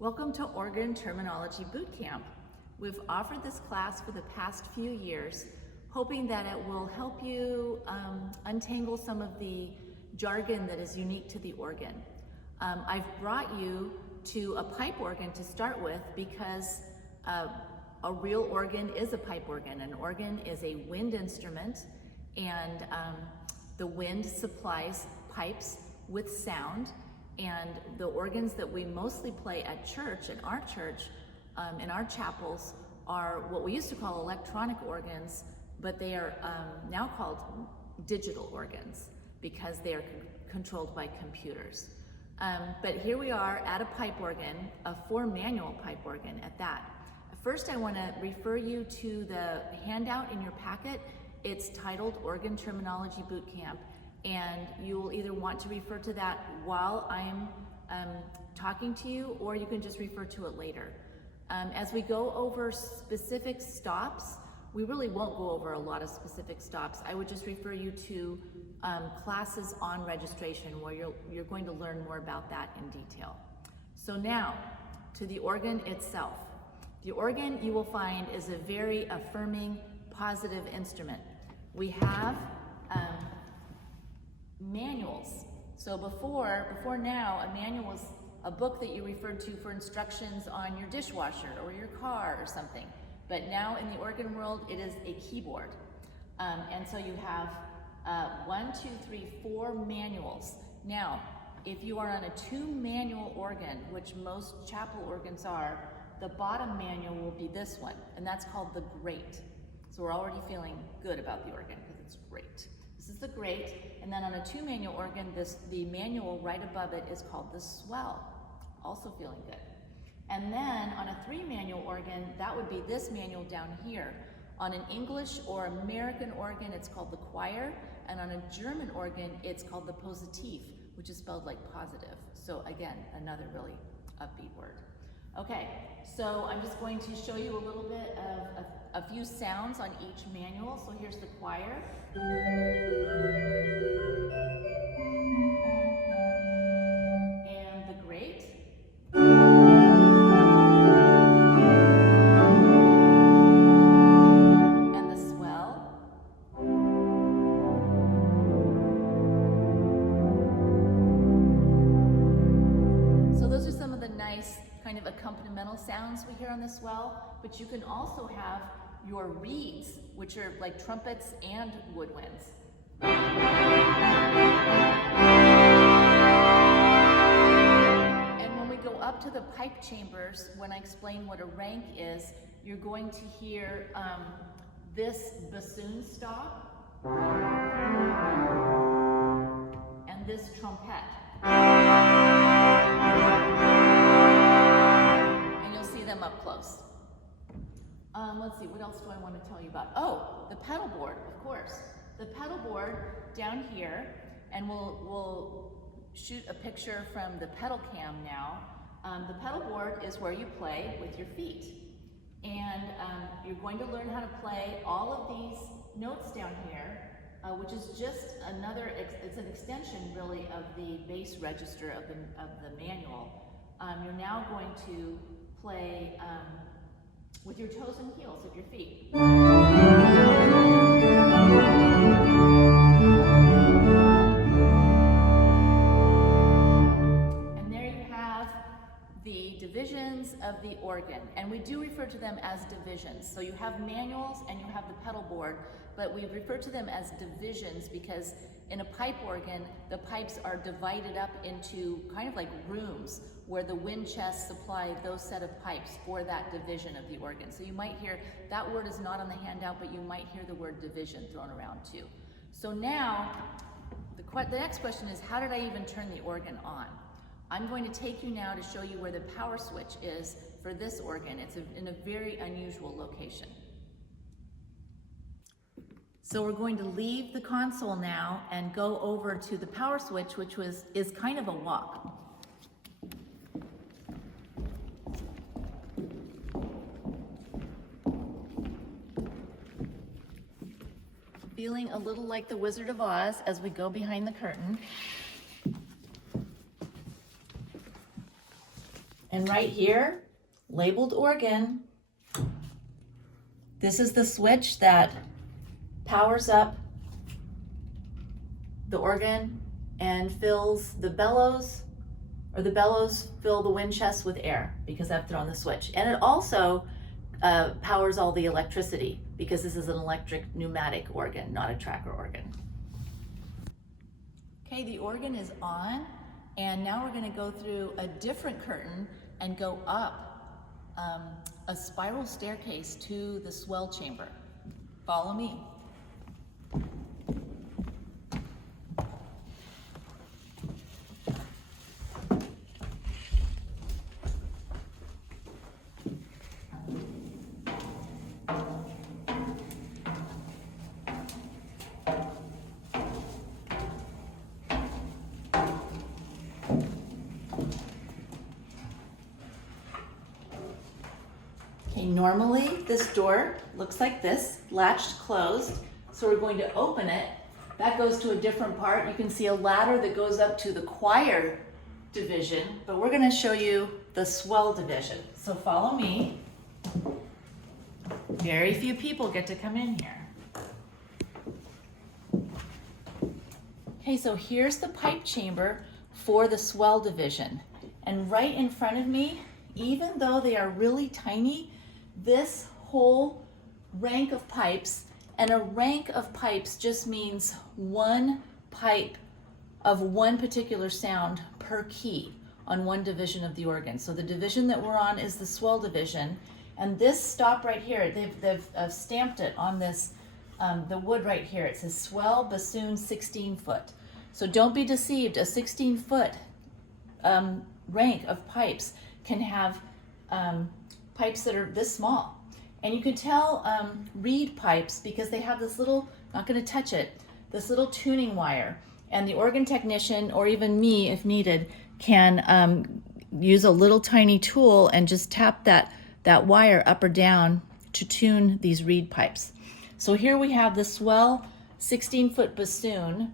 Welcome to Organ Terminology Bootcamp. We've offered this class for the past few years, hoping that it will help you untangle some of the jargon that is unique to the organ. I've brought you to a pipe organ to start with because a real organ is a pipe organ. An organ is a wind instrument, and the wind supplies pipes with sound. And the organs that we mostly play at church, in our church, in our chapels, are what we used to call electronic organs, but they are now called digital organs because they are controlled by computers. But here we are at a pipe organ, a 4-manual pipe organ at that. First, I want to refer you to the handout in your packet. It's titled Organ Terminology Bootcamp. And you will either want to refer to that while I'm talking to you, or you can just refer to it later. As we go over specific stops, we really won't go over a lot of specific stops. I would just refer you to classes on registration where you're going to learn more about that in detail. So now, to the organ itself. The organ, you will find, is a very affirming, positive instrument. We have manuals. So before now, a manual was a book that you referred to for instructions on your dishwasher or your car or something. But now in the organ world, it is a keyboard. And so you have 4 manuals. Now, if you are on a 2-manual organ, which most chapel organs are, the bottom manual will be this one, and that's called the grate. So we're already feeling good about the organ because it's great. This is the grate, and then on a 2-manual organ, the manual right above it is called the swell. Also feeling good. And then on a 3-manual organ, that would be this manual down here. On an English or American organ, it's called the choir, and on a German organ, it's called the positiv, which is spelled like positive. So again, another really upbeat word. Okay, so I'm just going to show you a little bit of a few sounds on each manual. So here's the choir. And the grate. And the swell. So those are some of the nice kind of accompanimental sounds we hear on the swell, but you can also have your reeds, which are like trumpets and woodwinds. And when we go up to the pipe chambers, when I explain what a rank is, you're going to hear this bassoon stop and this trumpet. And you'll see them up close. Let's see, what else do I want to tell you about? Oh, the pedal board, of course. The pedal board down here, and we'll shoot a picture from the pedal cam now. The pedal board is where you play with your feet. And you're going to learn how to play all of these notes down here, which is just another, it's an extension really of the bass register of the manual. You're now going to play with your toes and heels of your feet. And there you have the divisions of the organ. And we do refer to them as divisions. So you have manuals and you have the pedal board, but we refer to them as divisions because in a pipe organ, the pipes are divided up into kind of like rooms where the wind chests supply those set of pipes for that division of the organ. So you might hear, that word is not on the handout, but you might hear the word division thrown around too. So now, the next question is, how did I even turn the organ on? I'm going to take you now to show you where the power switch is for this organ. It's in a very unusual location. So we're going to leave the console now and go over to the power switch, which is kind of a walk. Feeling a little like the Wizard of Oz as we go behind the curtain. And right here, labeled organ, this is the switch that powers up the organ and fills the bellows, or the bellows fill the wind chest with air because I've thrown the switch. And it also powers all the electricity because this is an electric pneumatic organ, not a tracker organ. Okay, the organ is on, and now we're going to go through a different curtain and go up a spiral staircase to the swell chamber. Follow me. Normally, this door looks like this, latched closed. So we're going to open it. That goes to a different part. You can see a ladder that goes up to the choir division, but we're going to show you the swell division. So follow me. Very few people get to come in here. Okay, so here's the pipe chamber for the swell division. And right in front of me, even though they are really tiny, this whole rank of pipes, and a rank of pipes just means one pipe of one particular sound per key on one division of the organ. So the division that we're on is the swell division, and this stop right here, they've stamped it on this, the wood right here. It says swell bassoon 16 foot. So don't be deceived, a 16-foot rank of pipes can have pipes that are this small. And you can tell reed pipes because they have this little, not going to touch it, this little tuning wire. And the organ technician, or even me if needed, can use a little tiny tool and just tap that wire up or down to tune these reed pipes. So here we have the swell 16-foot bassoon,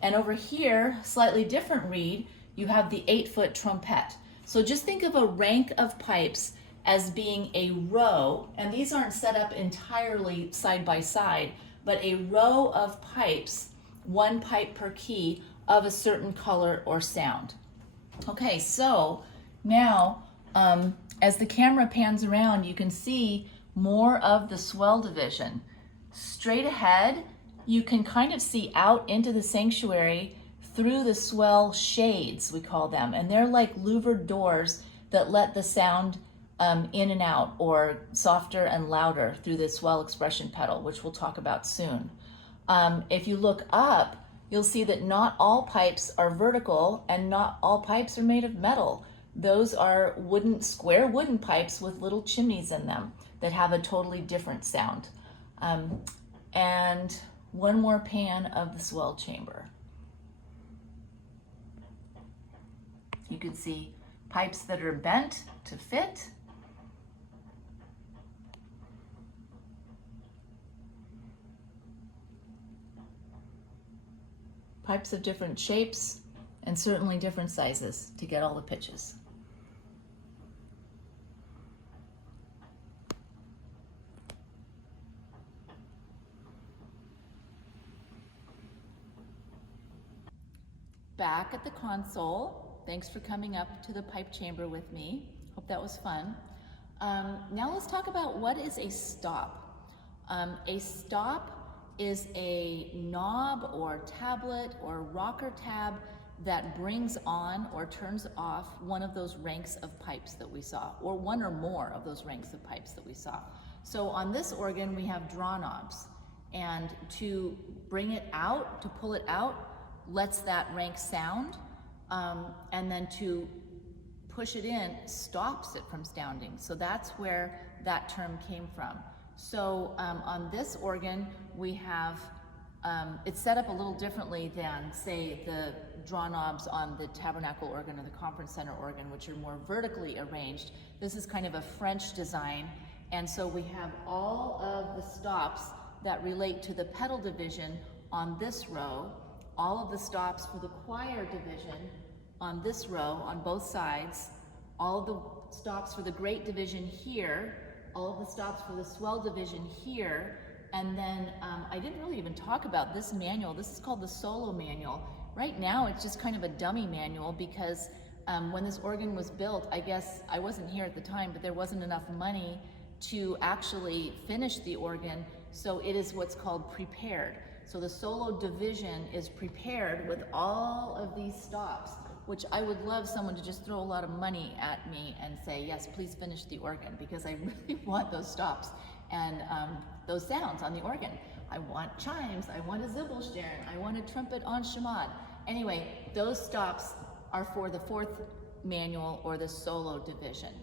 and over here, slightly different reed, you have the 8-foot trumpet. So just think of a rank of pipes as being a row, and these aren't set up entirely side by side, but a row of pipes, one pipe per key of a certain color or sound. Okay, so now as the camera pans around, you can see more of the swell division. Straight ahead, you can kind of see out into the sanctuary through the swell shades, we call them, and they're like louvered doors that let the sound in and out, or softer and louder through the swell expression pedal, which we'll talk about soon. If you look up, you'll see that not all pipes are vertical and not all pipes are made of metal. Those are square wooden pipes with little chimneys in them that have a totally different sound. And one more pan of the swell chamber. You can see pipes that are bent to fit. Pipes of different shapes and certainly different sizes to get all the pitches. Back at the console, thanks for coming up to the pipe chamber with me. Hope that was fun. Now let's talk about what is a stop. A stop is a knob or tablet or rocker tab that brings on or turns off one of those ranks of pipes that we saw, or one or more of those ranks of pipes that we saw. So on this organ, we have draw knobs, and to bring it out, to pull it out, lets that rank sound, and then to push it in stops it from sounding. So that's where that term came from. So on this organ, we have, it's set up a little differently than, say, the draw knobs on the tabernacle organ or the conference center organ, which are more vertically arranged. This is kind of a French design, and so we have all of the stops that relate to the pedal division on this row, all of the stops for the choir division on this row on both sides, all of the stops for the Great Division here, all of the stops for the Swell Division here, and then I didn't really even talk about this manual. This is called the Solo Manual. Right now it's just kind of a dummy manual because when this organ was built, I guess I wasn't here at the time, but there wasn't enough money to actually finish the organ, so it is what's called prepared. So the Solo Division is prepared with all of these stops, which I would love someone to just throw a lot of money at me and say, yes, please finish the organ, because I really want those stops and those sounds on the organ. I want chimes, I want a Zibbelstern, I want a trumpet en chamade. Anyway, those stops are for the 4th manual or the Solo Division.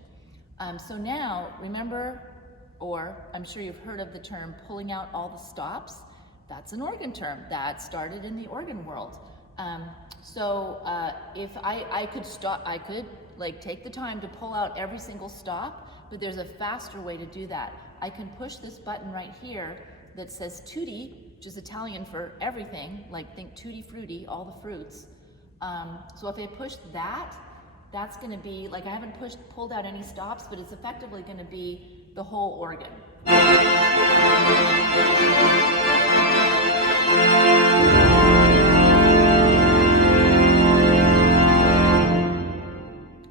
So now, remember, or I'm sure you've heard of the term pulling out all the stops. That's an organ term that started in the organ world. If I could like take the time to pull out every single stop, but there's a faster way to do that. I can push this button right here that says tutti, which is Italian for everything, like think tutti frutti, all the fruits. So if I push that, that's gonna be, like I haven't pulled out any stops, but it's effectively gonna be the whole organ. And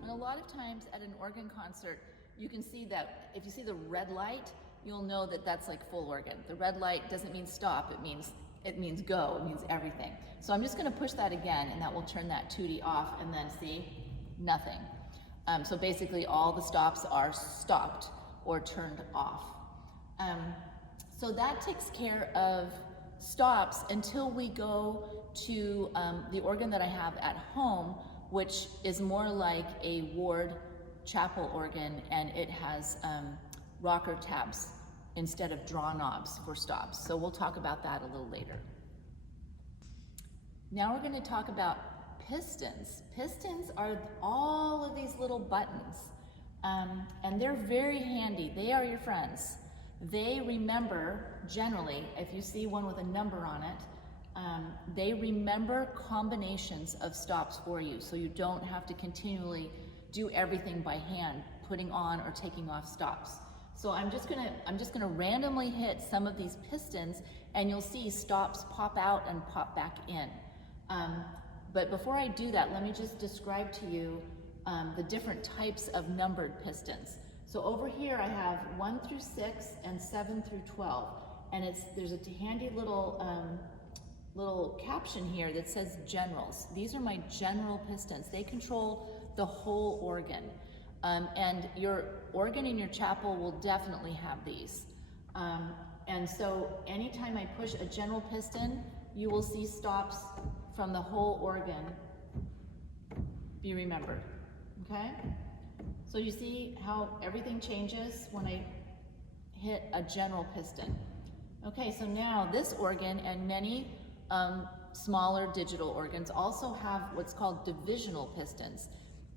a lot of times at an organ concert, you can see that if you see the red light, you'll know that that's like full organ. The red light doesn't mean stop, it means go, it means everything. So I'm just gonna push that again, and that will turn that tutti off, and then see, nothing. So basically all the stops are stopped or turned off. So that takes care of stops until we go to the organ that I have at home, which is more like a ward chapel organ, and it has rocker tabs instead of draw knobs for stops. So we'll talk about that a little later. Now we're going to talk about pistons. Pistons are all of these little buttons, and they're very handy. They are your friends. They remember, generally, if you see one with a number on it, they remember combinations of stops for you, so you don't have to continually do everything by hand, putting on or taking off stops. So I'm just gonna randomly hit some of these pistons, and you'll see stops pop out and pop back in. But before I do that, let me just describe to you the different types of numbered pistons. So over here I have 1 through 6 and 7 through 12, and there's a handy little caption here that says generals. These are my general pistons. They control the whole organ. And your organ in your chapel will definitely have these. And so anytime I push a general piston, you will see stops from the whole organ be remembered, okay? So you see how everything changes when I hit a general piston. Okay, so now this organ and many smaller digital organs also have what's called divisional pistons.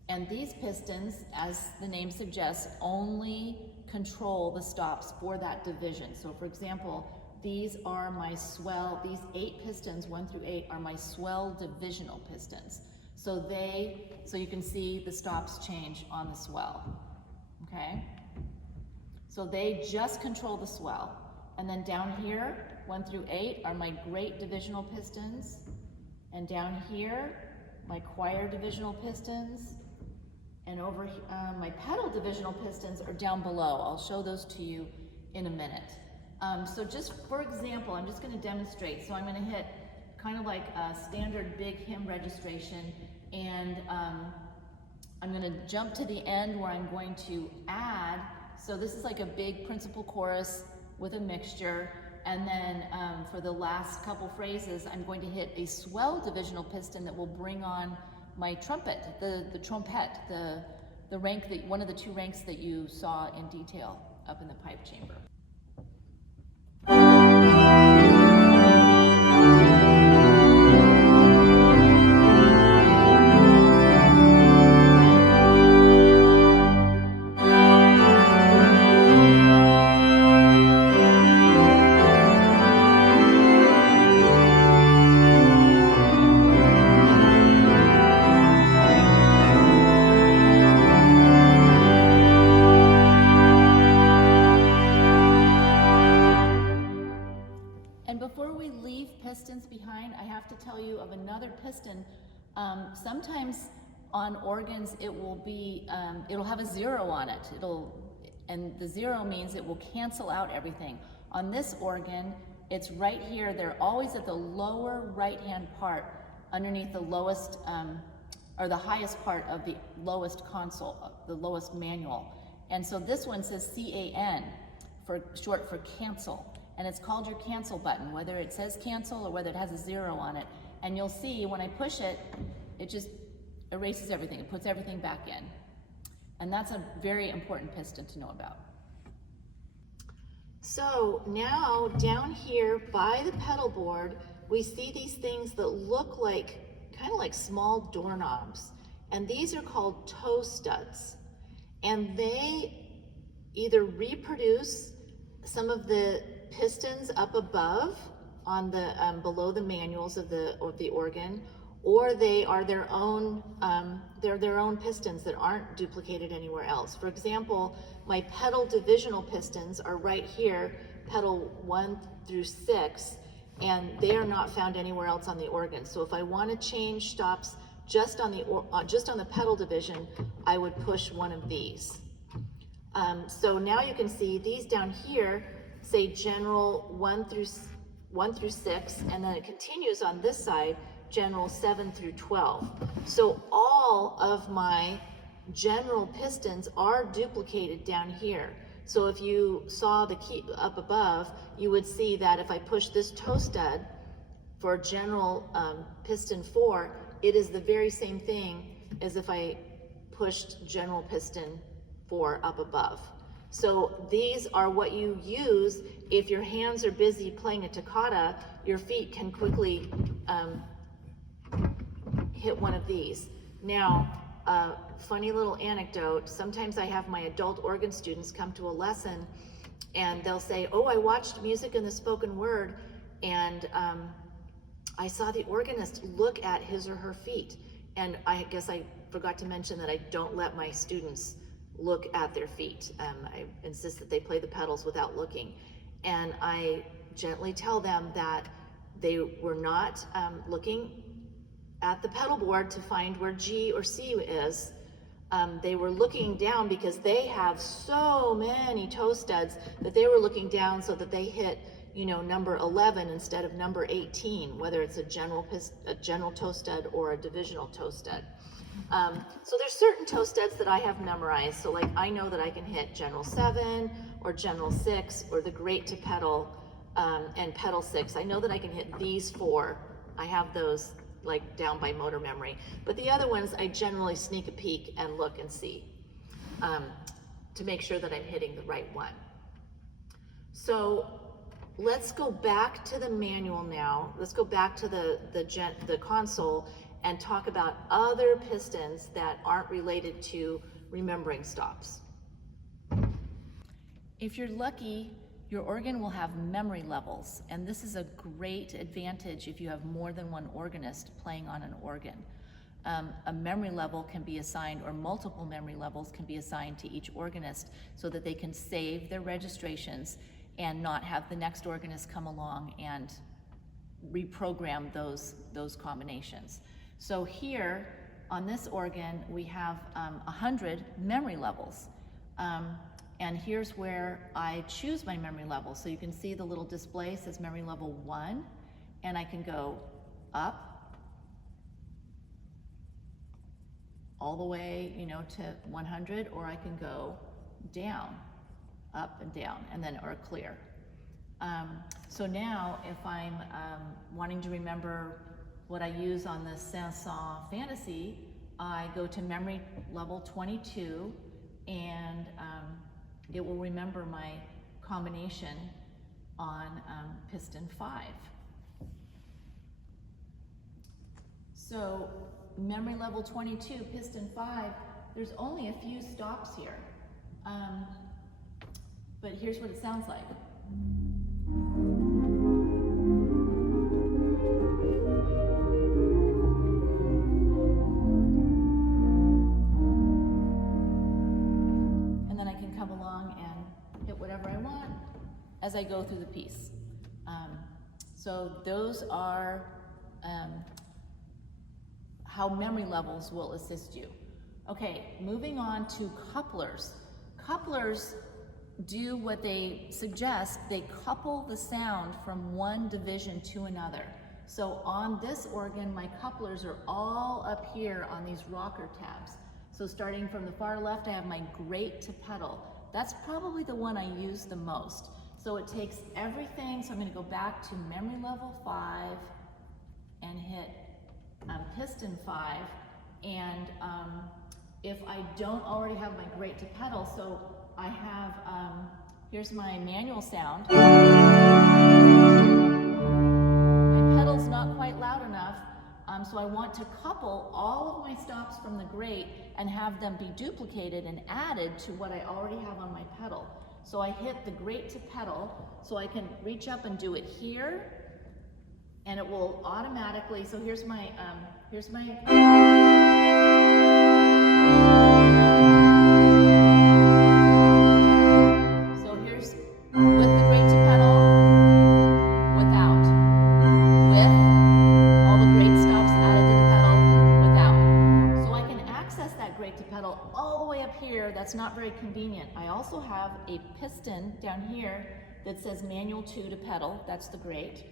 And these pistons, as the name suggests, only control the stops for that division. So for example, these are my swell, these 8 pistons, 1 through 8, are my swell divisional pistons. So you can see the stops change on the swell, okay? So they just control the swell. And then down here, 1 through 8 are my great divisional pistons. And down here, my choir divisional pistons. And over my pedal divisional pistons are down below. I'll show those to you in a minute. So just for example, I'm just gonna demonstrate. So I'm gonna hit kind of like a standard big hymn registration, and I'm gonna jump to the end where I'm going to add. So this is like a big principal chorus with a mixture. And then for the last couple phrases, I'm going to hit a swell divisional piston that will bring on my trumpet, the trompette, the rank that, one of the 2 ranks that you saw in detail up in the pipe chamber. have to tell you of another piston. Sometimes on organs it will be, it'll have a 0 on it. And the 0 means it will cancel out everything. On this organ, it's right here. They're always at the lower right-hand part, underneath the lowest, or the highest part of the lowest console, the lowest manual. And so this one says CAN, for short for cancel. And it's called your cancel button, whether it says cancel or whether it has a 0 on it. And you'll see when I push it, it just erases everything. It puts everything back in. And that's a very important piston to know about. So now down here by the pedal board, we see these things that look like, kind of like small doorknobs. And these are called toe studs. And they either reproduce some of the pistons up above on the below the manuals of the organ, or they are their own pistons that aren't duplicated anywhere else. For example, my pedal divisional pistons are right here, pedal 1 through 6, and they are not found anywhere else on the organ. So if I want to change stops just on the pedal division, I would push one of these. So now you can see these down here say general 1 through 6, and then it continues on this side, general 7 through 12. So all of my general pistons are duplicated down here. So if you saw the key up above, you would see that if I push this toe stud for general piston 4, it is the very same thing as if I pushed general piston 4 up above. So these are what you use if your hands are busy playing a toccata. Your feet can quickly hit one of these. Now, funny little anecdote, sometimes I have my adult organ students come to a lesson and they'll say, oh, I watched music in the spoken word and I saw the organist look at his or her feet. And I guess I forgot to mention that I don't let my students look at their feet. I insist that they play the pedals without looking. And I gently tell them that they were not looking at the pedal board to find where G or C is. They were looking down because they have so many toe studs that they were looking down so that they hit, you know, number 11 instead of number 18, whether it's a general toe stud or a divisional toe stud. So there's certain toe studs that I have memorized. So like I know that I can hit general 7 or general 6 or the great to pedal and pedal 6. I know that I can hit these 4. I have those like down by motor memory. But the other ones I generally sneak a peek and look and see to make sure that I'm hitting the right one. So let's go back to the manual now. Let's go back to the console and talk about other pistons that aren't related to remembering stops. If you're lucky, your organ will have memory levels, and this is a great advantage if you have more than one organist playing on an organ. A memory level can be assigned, or multiple memory levels can be assigned to each organist so that they can save their registrations and not have the next organist come along and reprogram those combinations. So here on this organ we have 100 memory levels. And here's where I choose my memory level. So you can see the little display says memory level 1, and I can go up all the way, you know, to 100, or I can go down, up and down, and then or clear. So now if I'm wanting to remember what I use on the Saint-Saëns Fantasy, I go to memory level 22, and it will remember my combination on piston 5. So memory level 22, piston 5, there's only a few stops here. But here's what it sounds like. As I go through the piece. So those are memory levels will assist you. Okay, moving on to couplers. Couplers do what they suggest. They couple the sound from one division to another. So on this organ, my couplers are all up here on these rocker tabs. So starting from the far left, I have my great to pedal. That's probably the one I use the most. So it takes everything, so I'm going to go back to memory level 5 and hit piston 5. And if I don't already have my great to pedal, so I have, here's my manual sound. My pedal's not quite loud enough, so I want to couple all of my stops from the great and have them be duplicated and added to what I already have on my pedal. So I hit the great to pedal, so I can reach up and do it here, and it will automatically, so here's my with the great to pedal, without. With all the great stops added to the pedal, without. So I can access that great to pedal all the way up here. That's not very convenient. I also have a piston down here that says manual 2 to pedal. That's the great.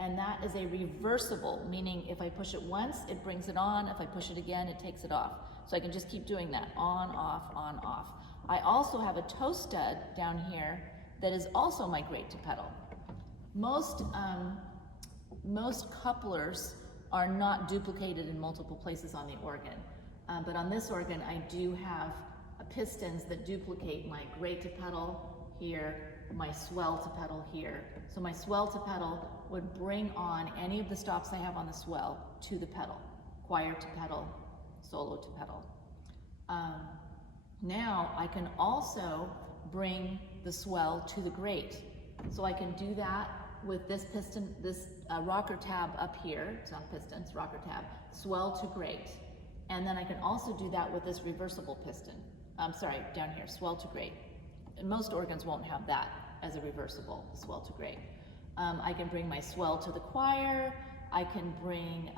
And that is a reversible, meaning if I push it once, it brings it on. If I push it again, it takes it off. So I can just keep doing that, on, off, on, off. I also have a toe stud down here that is also my great to pedal. Most couplers are not duplicated in multiple places on the organ. But on this organ, I do have pistons that duplicate my great to pedal here, my swell to pedal here. So my swell to pedal would bring on any of the stops I have on the swell to the pedal, choir to pedal, solo to pedal. Now I can also bring the swell to the great. So I can do that with this piston, this rocker tab up here. It's not pistons, rocker tab, swell to great. And then I can also do that with this reversible piston. Down here, swell to great. And most organs won't have that as a reversible, swell to great. I can bring my swell to the choir. I can bring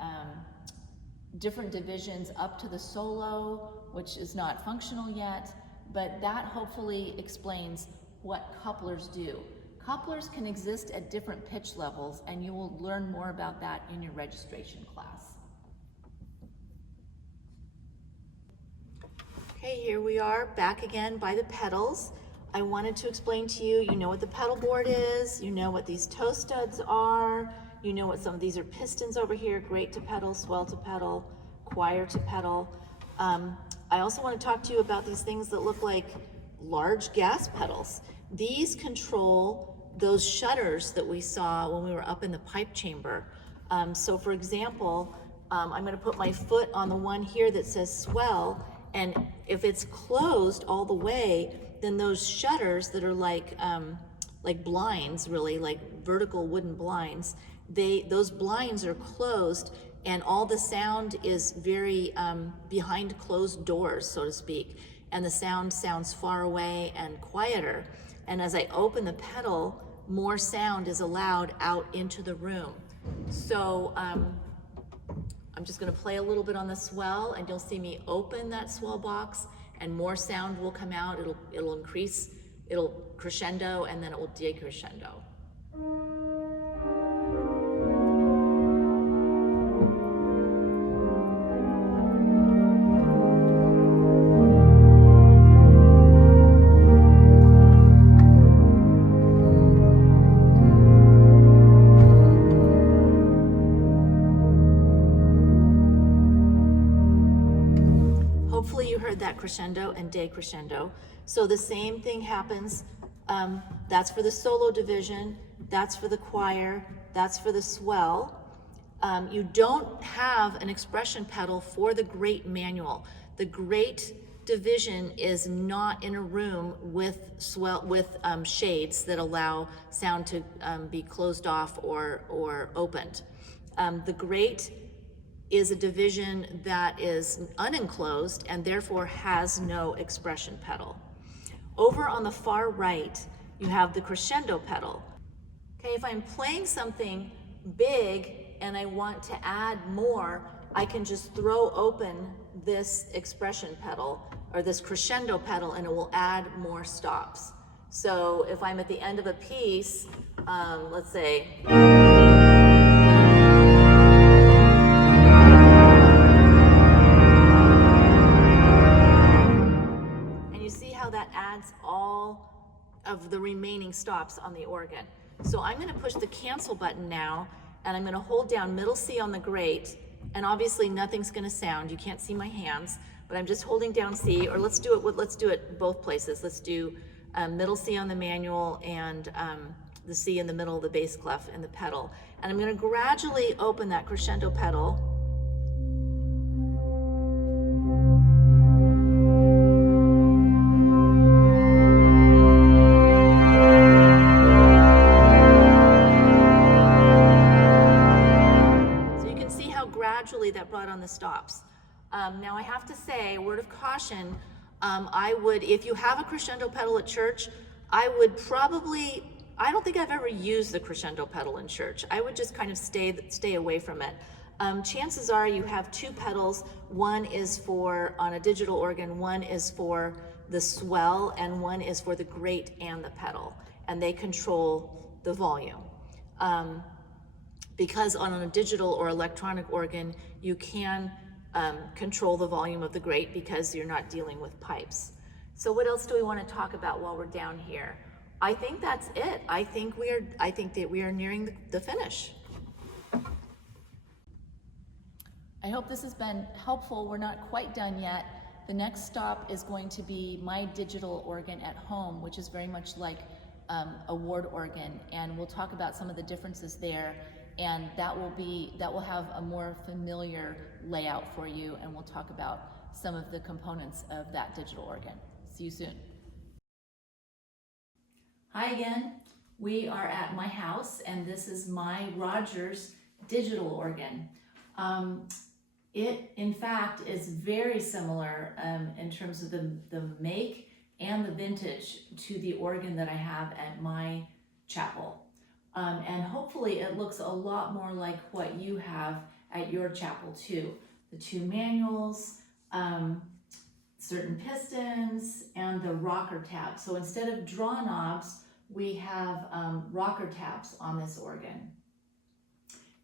different divisions up to the solo, which is not functional yet, but that hopefully explains what couplers do. Couplers can exist at different pitch levels, and you will learn more about that in your registration class. Okay, here we are back again by the pedals. I wanted to explain to you, you know what the pedal board is, you know what these toe studs are, you know what some of these are pistons over here, great to pedal, swell to pedal, choir to pedal. I also want to talk to you about these things that look like large gas pedals. These control those shutters that we saw when we were up in the pipe chamber. So for example, I'm going to put my foot on the one here that says swell, and if it's closed all the way, then those shutters that are like blinds, really, like vertical wooden blinds, those blinds are closed, and all the sound is very behind closed doors, so to speak, and the sound sounds far away and quieter. And as I open the pedal, more sound is allowed out into the room. So I'm just going to play a little bit on the swell, and you'll see me open that swell box, and more sound will come out. It'll increase, it'll crescendo, and then it will decrescendo. Hopefully you heard that crescendo and decrescendo. So the same thing happens. That's for the solo division, that's for the choir, that's for the swell. You don't have an expression pedal for the great manual. The great division is not in a room with shades that allow sound to be closed off or opened. The great is a division that is unenclosed and therefore has no expression pedal. Over on the far right, you have the crescendo pedal. Okay, if I'm playing something big and I want to add more, I can just throw open this expression pedal or this crescendo pedal and it will add more stops. So if I'm at the end of a piece, let's say, and you see how that adds all of the remaining stops on the organ. So I'm gonna push the cancel button now, and I'm gonna hold down middle C on the grate, and obviously nothing's gonna sound. You can't see my hands, but I'm just holding down C, or let's do it both places. Let's do middle C on the manual and the C in the middle of the bass clef and the pedal. And I'm gonna gradually open that crescendo pedal. Gradually that brought on the stops. Now I have to say, word of caution, if you have a crescendo pedal at church, I don't think I've ever used the crescendo pedal in church. I would just kind of stay away from it. Chances are you have two pedals. One is for, on a digital organ, one is for the swell and one is for the grate and the pedal, and they control the volume. Because on a digital or electronic organ, you can control the volume of the grate because you're not dealing with pipes. So what else do we want to talk about while we're down here? I think that's it. I think that we are nearing the finish. I hope this has been helpful. We're not quite done yet. The next stop is going to be my digital organ at home, which is very much like a ward organ, and we'll talk about some of the differences there. And that will have a more familiar layout for you, and we'll talk about some of the components of that digital organ. See you soon. Hi again. We are at my house, and this is my Rogers digital organ. It, in fact, is very similar in terms of the make and the vintage to the organ that I have at my chapel. And hopefully it looks a lot more like what you have at your chapel too. The two manuals, certain pistons, and the rocker tab. So instead of draw knobs, we have rocker tabs on this organ.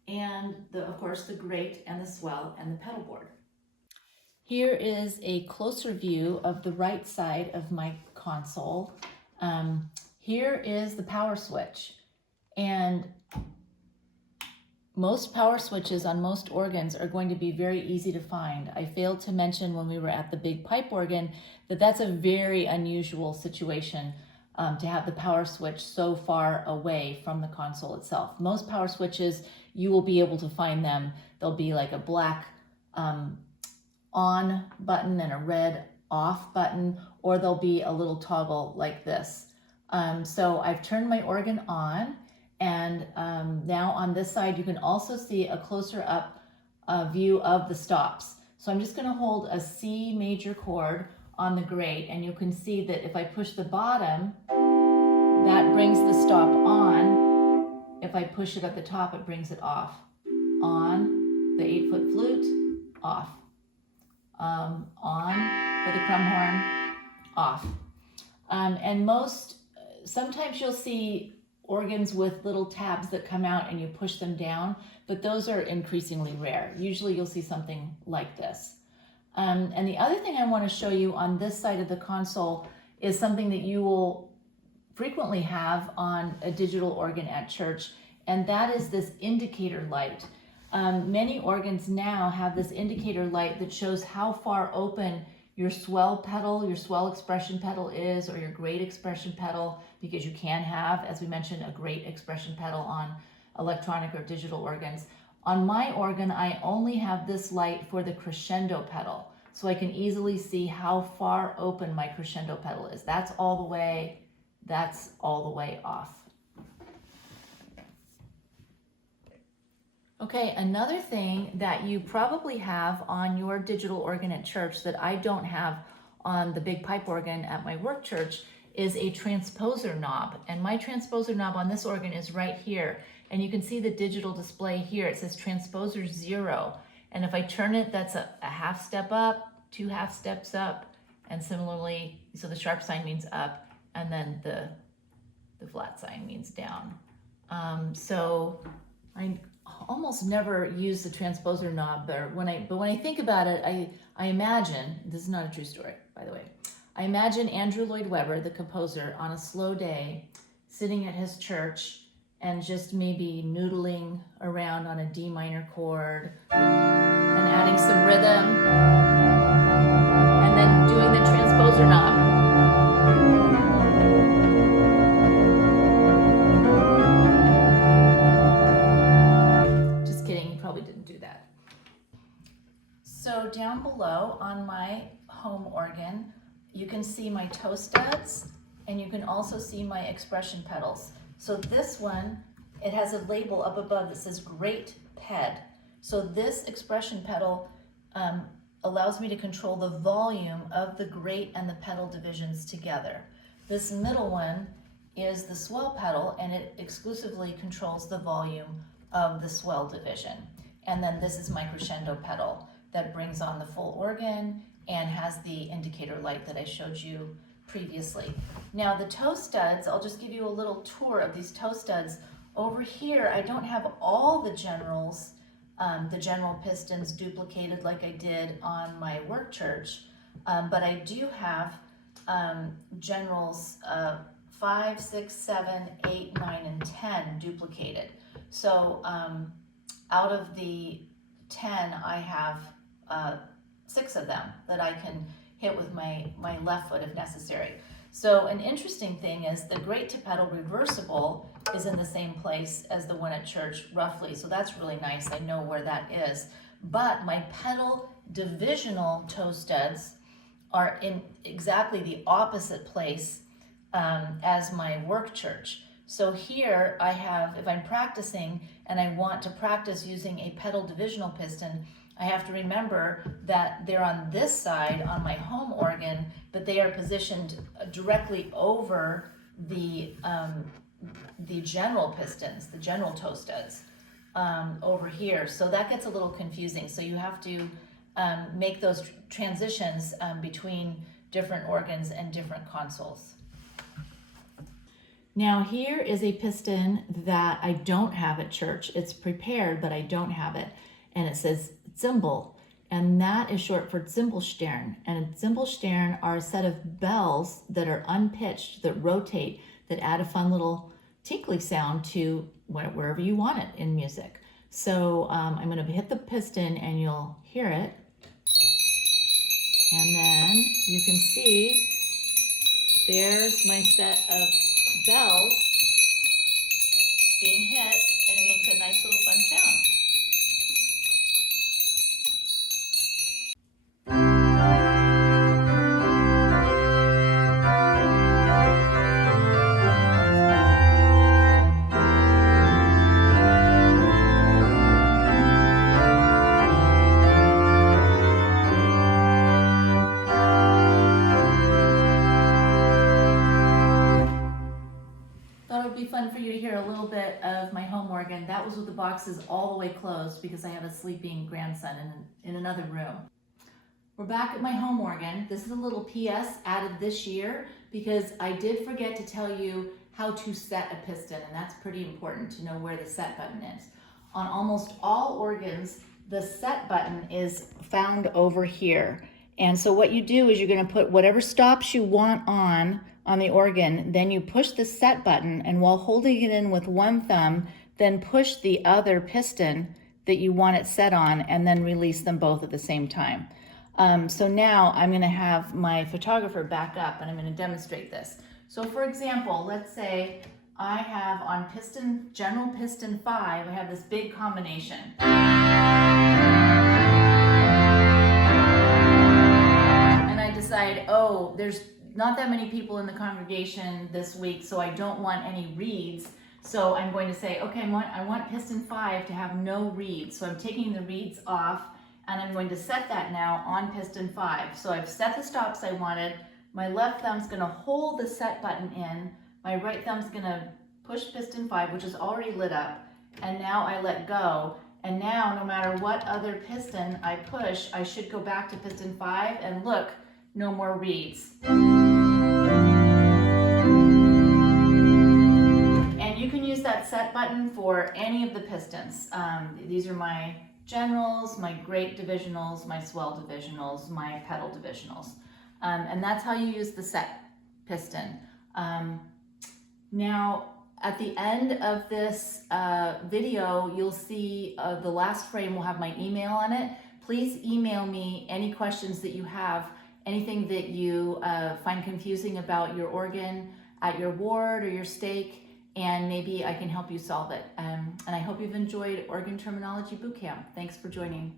And of course the grate and the swell and the pedal board. Here is a closer view of the right side of my console. Here is the power switch. And most power switches on most organs are going to be very easy to find. I failed to mention when we were at the big pipe organ that that's a very unusual situation to have the power switch so far away from the console itself. Most power switches, you will be able to find them. There'll be like a black on button and a red off button, or there'll be a little toggle like this. So I've turned my organ on. And now on this side, you can also see a closer up view of the stops. So I'm just going to hold a C major chord on the grate, and you can see that if I push the bottom, that brings the stop on. If I push it at the top, it brings it off. On the 8-foot flute, off. On for the crumb horn, off. And sometimes you'll see organs with little tabs that come out and you push them down, but those are increasingly rare. Usually you'll see something like this. And the other thing I want to show you on this side of the console is something that you will frequently have on a digital organ at church, and that is this indicator light. Many organs now have this indicator light that shows how far open your swell pedal, your swell expression pedal is, or your grate expression pedal, because you can have, as we mentioned, a grate expression pedal on electronic or digital organs. On my organ, I only have this light for the crescendo pedal, so I can easily see how far open my crescendo pedal is. That's all the way off. Okay, another thing that you probably have on your digital organ at church that I don't have on the big pipe organ at my work church is a transposer knob. And my transposer knob on this organ is right here. And you can see the digital display here. It says transposer 0. And if I turn it, that's a half step up, 2 half steps up, and similarly, so the sharp sign means up, and then the flat sign means down. So I almost never use the transposer knob, but when I think about it, I imagine, this is not a true story, by the way, I imagine Andrew Lloyd Webber, the composer, on a slow day, sitting at his church and just maybe noodling around on a D minor chord and adding some rhythm and then doing the transposer knob. Just kidding, he probably didn't do that. So down below on my home organ, you can see my toe studs, and you can also see my expression pedals. So this one, it has a label up above that says Great Ped. So this expression pedal allows me to control the volume of the great and the pedal divisions together. This middle one is the swell pedal, and it exclusively controls the volume of the swell division. And then this is my crescendo pedal that brings on the full organ and has the indicator light that I showed you previously. Now the toe studs, I'll just give you a little tour of these toe studs. Over here, I don't have all the generals, the general pistons duplicated like I did on my work church, but I do have generals 5, 6, 7, 8, 9, and 10 duplicated. So out of the 10, I have 6 of them that I can hit with my left foot if necessary. So an interesting thing is the great to pedal reversible is in the same place as the one at church roughly. So that's really nice. I know where that is. But my pedal divisional toe studs are in exactly the opposite place as my work church. So here I have, if I'm practicing and I want to practice using a pedal divisional piston, I have to remember that they're on this side on my home organ, but they are positioned directly over the general pistons, the general toe studs over here. So that gets a little confusing. So you have to make those transitions between different organs and different consoles. Now here is a piston that I don't have at church. It's prepared, but I don't have it. And it says cymbal, and that is short for Zimbelstern. And Zimbelstern are a set of bells that are unpitched, that rotate, that add a fun little tinkly sound to wherever you want it in music. So I'm going to hit the piston and you'll hear it. And then you can see there's my set of bells being hit, and it makes a nice little fun sound. Be fun for you to hear a little bit of my home organ. That was with the boxes all the way closed because I have a sleeping grandson in another room. We're back at my home organ. This is a little PS added this year because I did forget to tell you how to set a piston, and that's pretty important to know where the set button is. On almost all organs, the set button is found over here. And so what you do is you're going to put whatever stops you want on the organ, then you push the set button, and while holding it in with one thumb, then push the other piston that you want it set on, and then release them both at the same time. So now I'm going to have my photographer back up, and I'm going to demonstrate this. So for example, let's say I have on piston, general piston 5, I have this big combination. And I decide, oh, there's not that many people in the congregation this week, so I don't want any reeds. So I'm going to say, okay, I want piston 5 to have no reeds. So I'm taking the reeds off, and I'm going to set that now on piston 5. So I've set the stops I wanted. My left thumb's going to hold the set button in. My right thumb's going to push piston 5, which is already lit up, and now I let go. And now, no matter what other piston I push, I should go back to piston 5 and look, no more reeds. And you can use that set button for any of the pistons. These are my generals, my great divisionals, my swell divisionals, my pedal divisionals. And that's how you use the set piston. Now, at the end of this video, you'll see the last frame will have my email on it. Please email me any questions that you have, anything that you find confusing about your organ at your ward or your stake, and maybe I can help you solve it. And I hope you've enjoyed Organ Terminology Bootcamp. Thanks for joining.